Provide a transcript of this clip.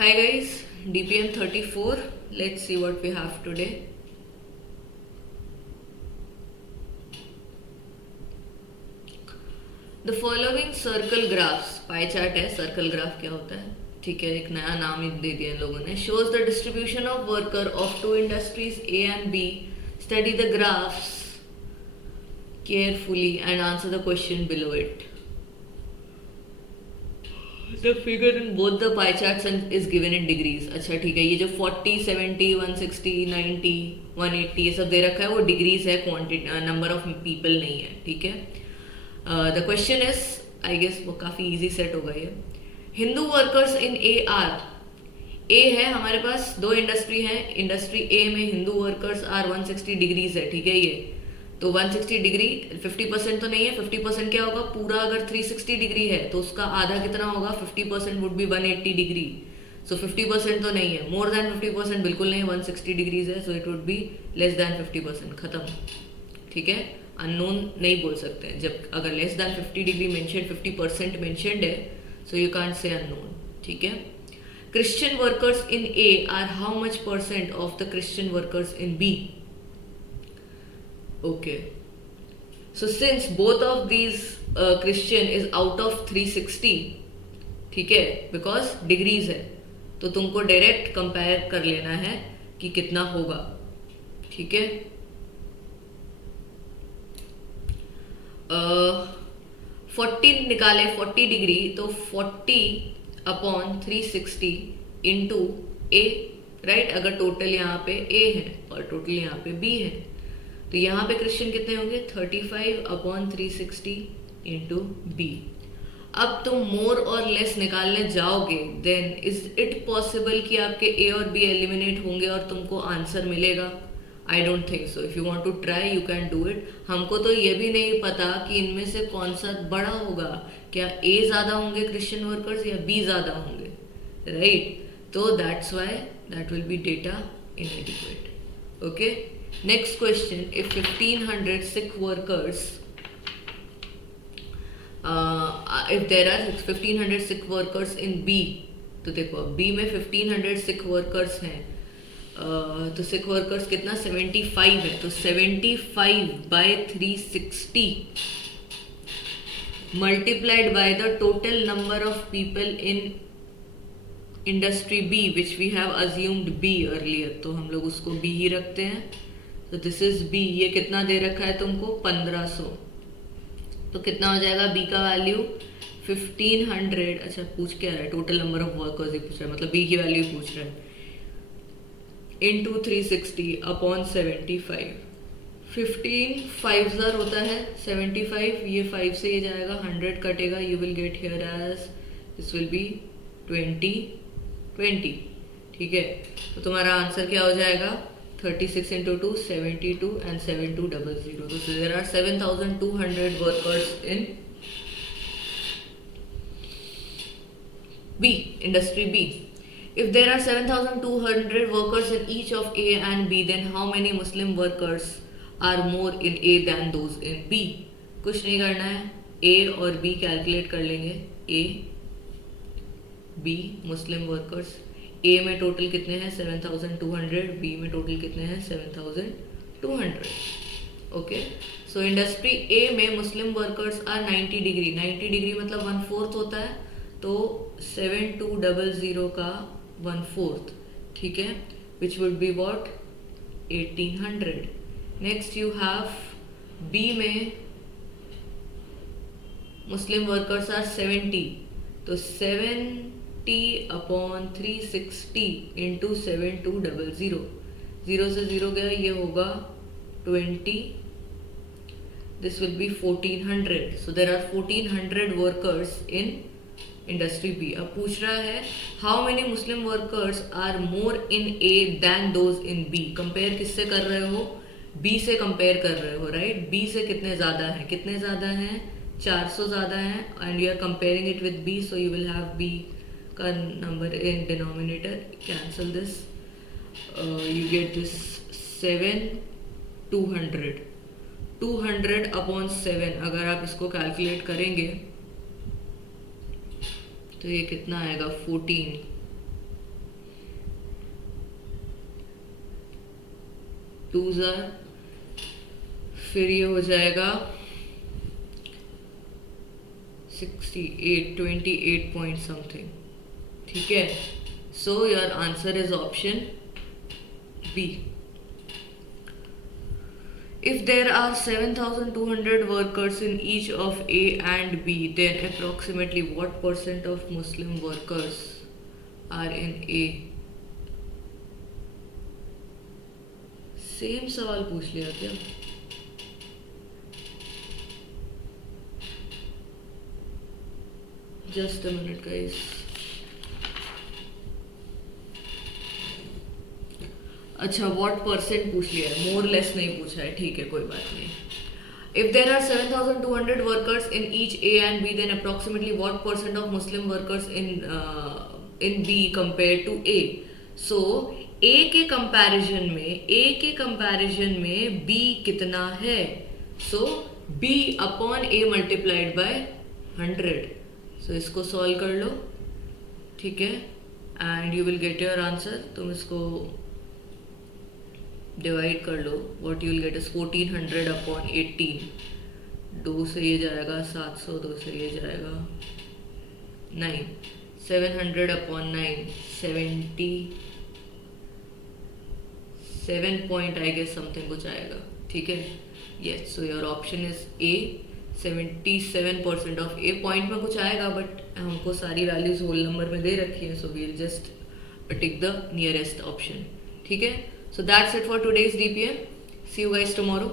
Hi guys, DPM 34. Let's see what we have today. The following circle graphs, pie chart है, circle graph क्या होता है, ठीक है, एक नया नाम ही दे दिया इन लोगों ने. Shows the distribution of worker of two industries A and B. Study the graphs carefully and answer the question below it. The figure in both the pie charts is given in degrees. अच्छा ठीक है, ये जो 40, 70, 160, 90, 180 ये सब दे रखा है वो डिग्रीज है, क्वांटिटी नंबर ऑफ पीपल नहीं है, ठीक है. The question is, I guess वो काफ़ी इजी सेट होगा ये. Hindu workers in A are, A है हमारे पास, दो इंडस्ट्री हैं, इंडस्ट्री ए में हिंदू वर्कर्स आर 160 डिग्रीज है, ठीक है. ये तो 160 डिग्री 50% तो नहीं है, 50% क्या होगा, पूरा अगर 360 डिग्री है तो उसका आधा कितना होगा, 50% वुड बी 180 डिग्री. सो 50% तो नहीं है, मोर देन 50% बिल्कुल नहीं, 160 डिग्रीज है, so it would be less than 50%. खत्म, ठीक है. अननोन नहीं बोल सकते हैं जब अगर less than 50 degree mention 50% mentioned है, so you can't say unknown, ठीक है. Christian workers in A are how much percent of the Christian workers in B. Okay, so since both of these Christian is out of 360, ठीक है, because degrees है, तो तुमको direct compare कर लेना है कि कितना होगा, ठीक है. 40 निकाले 40 डिग्री, तो 40 अपॉन 360 इंटू ए, राइट. अगर टोटल यहाँ पे ए है और टोटल यहाँ पे बी है, तो यहाँ पे क्रिश्चियन कितने होंगे, 35 अपॉन 360 इंटू बी. अब तुम मोर और लेस निकालने जाओगे, देन इज इट पॉसिबल कि आपके ए और बी एलिमिनेट होंगे और तुमको आंसर मिलेगा. I don't think so. If you want to try you can do it. हमको तो ये भी नहीं पता कि इनमें से कौन सा बड़ा होगा, क्या ए ज़्यादा होंगे क्रिश्चियन वर्कर्स या बी ज़्यादा होंगे, राइट. तो that's why that will be data इनएडिक्वेट. Okay. Next question, if 1500 sick workers, if there are 1500 sick workers in B, तो देखो B में 1500 sick workers हैं, तो sick workers कितना 75 है, तो 75 by 360 multiplied by the total number of people in industry B, which we have assumed B earlier, तो हम लोग उसको B ही रखते हैं. तो दिस इज बी. ये कितना दे रखा है तुमको, 1500. तो कितना हो जाएगा बी का वैल्यू 1500. अच्छा पूछ क्या रहा है, टोटल नंबर ऑफ वर्कर्स ही पूछ रहा है, मतलब बी की वैल्यू पूछ रहा है, इंटू 360 अपॉन 75. 15 5 होता है 75, ये 5 से ये जाएगा, 100 कटेगा, you will get here as this will be 20, ठीक है. तो तुम्हारा आंसर क्या हो जाएगा, 36 into 2 72 and 7200. So there are 7200 workers in B, industry B. If there are 7200 workers in each of A and B, then how many Muslim workers are more in A than those in B? कुछ नहीं करना है, A और B calculate कर लेंगे. A B Muslim workers, ए में total कितने हैं 7200, बी में टोटल कितने हैं 7200. ओके. सो इंडस्ट्री ए में Muslim workers are 90 degree. 90 degree मतलब 1/4 होता है, तो 7200 का 1/4, ठीक है, which would be what 1800. Next you have B में मुस्लिम वर्कर्स आर 70, तो 70 अपॉन 360 इंटू 7200. 0 से 0 गया, ये होगा 20. This will be 1400. So there are 1400 workers in industry B. अब पूछ रहा है how many Muslim workers are more in A than those in B. Compare किससे कर रहे हो, बी से कंपेयर कर रहे हो, राइट. बी से कितने ज़्यादा हैं, कितने ज़्यादा हैं, 400 ज़्यादा हैं, and you are comparing it with B, so you will have B का number in denominator. Cancel this, you get this 200 upon 7. अगर आप इसको कैलकुलेट करेंगे तो ये कितना आएगा 14. टूज आर, फिर ये हो जाएगा 68, 28 पॉइंट समथिंग, ठीक है. So your answer is option B. If there are 7,200 workers in each of A and B, then approximately what percent of Muslim workers are in A? Same सवाल पूछ लिया क्या? Just a minute, guys. अच्छा, what percent पूछ लिया है, more less नहीं पूछा है, ठीक है कोई बात नहीं. If there are 7,200 workers in each A and B, then approximately what percent of Muslim workers in B compare to A. So A के कंपैरिजन में बी कितना है? So B upon A multiplied by 100. So इसको solve कर लो, ठीक है, and you will get your answer. तुम इसको डिवाइड कर लो. What you will get is 1400 upon 18. 2 से ये जाएगा 700, 2 से ये जाएगा 9. 700 upon 9, 77 point I guess something कुछ आएगा, ठीक है. Yes, so your option is A. 77% of A. Point में कुछ आएगा बट हमको सारी वैल्यूज होल नंबर में दे रखी है, so we will just tick the nearest option, ठीक है. So that's it for today's DPM. See you guys tomorrow.